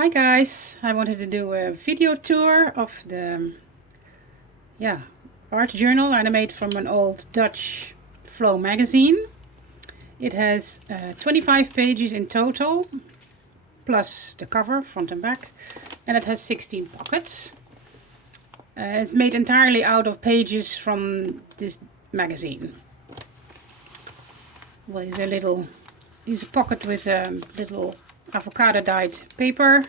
Hi guys, I wanted to do a video tour of the art journal I made from an old Dutch Flow magazine. It has 25 pages in total, plus the cover, front and back, and it has 16 pockets. It's made entirely out of pages from this magazine. Well, here's a pocket with a little avocado dyed paper.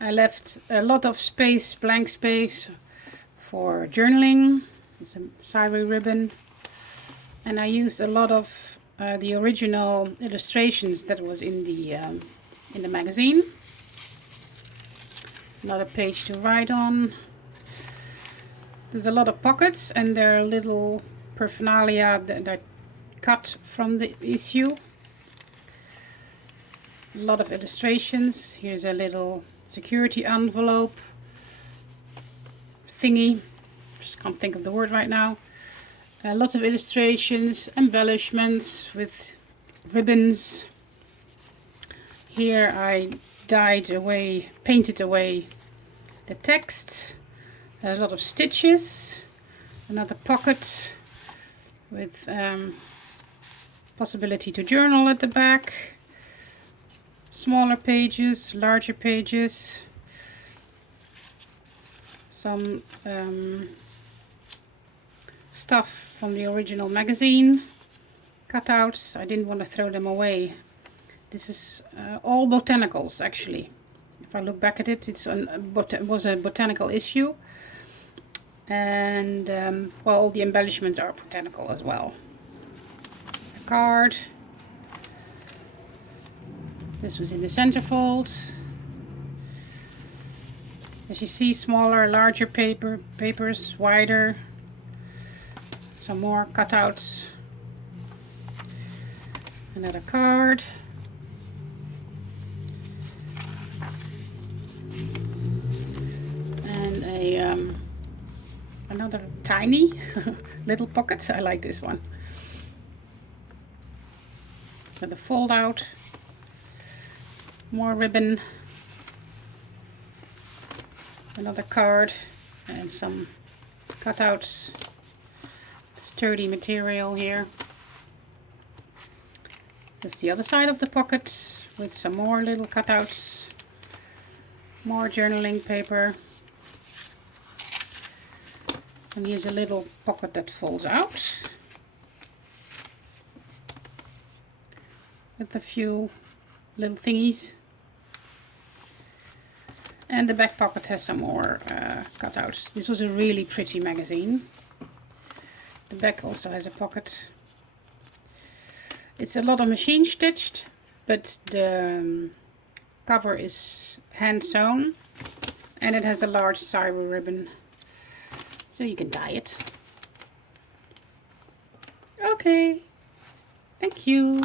I left a lot of space, blank space, for journaling. It's a sari ribbon, and I used a lot of the original illustrations that was in the magazine. Another page to write on. There's a lot of pockets, and there are little paraphernalia that I cut from the issue. A lot of illustrations. Here's a little security envelope thingy. Just can't think of the word right now. Lots of illustrations, embellishments with ribbons. Here I painted away the text. There's a lot of stitches. Another pocket with possibility to journal at the back. Smaller pages, larger pages. Some stuff from the original magazine. Cutouts. I didn't want to throw them away. This is all botanicals, actually. If I look back at it, it was a botanical issue. And well, all the embellishments are botanical as well. A card. This was in the centerfold. As you see, smaller, larger papers, wider. Some more cutouts. Another card. And another tiny little pocket. I like this one. With a fold out. More ribbon. Another card and some cutouts. Sturdy material here. That's the other side of the pocket with some more little cutouts. More journaling paper. And here's a little pocket that folds out. With a few little thingies. And the back pocket has some more cutouts. This was a really pretty magazine. The back also has a pocket. It's a lot of machine stitched, but the cover is hand sewn. And it has a large sari ribbon, so you can dye it. Okay, thank you.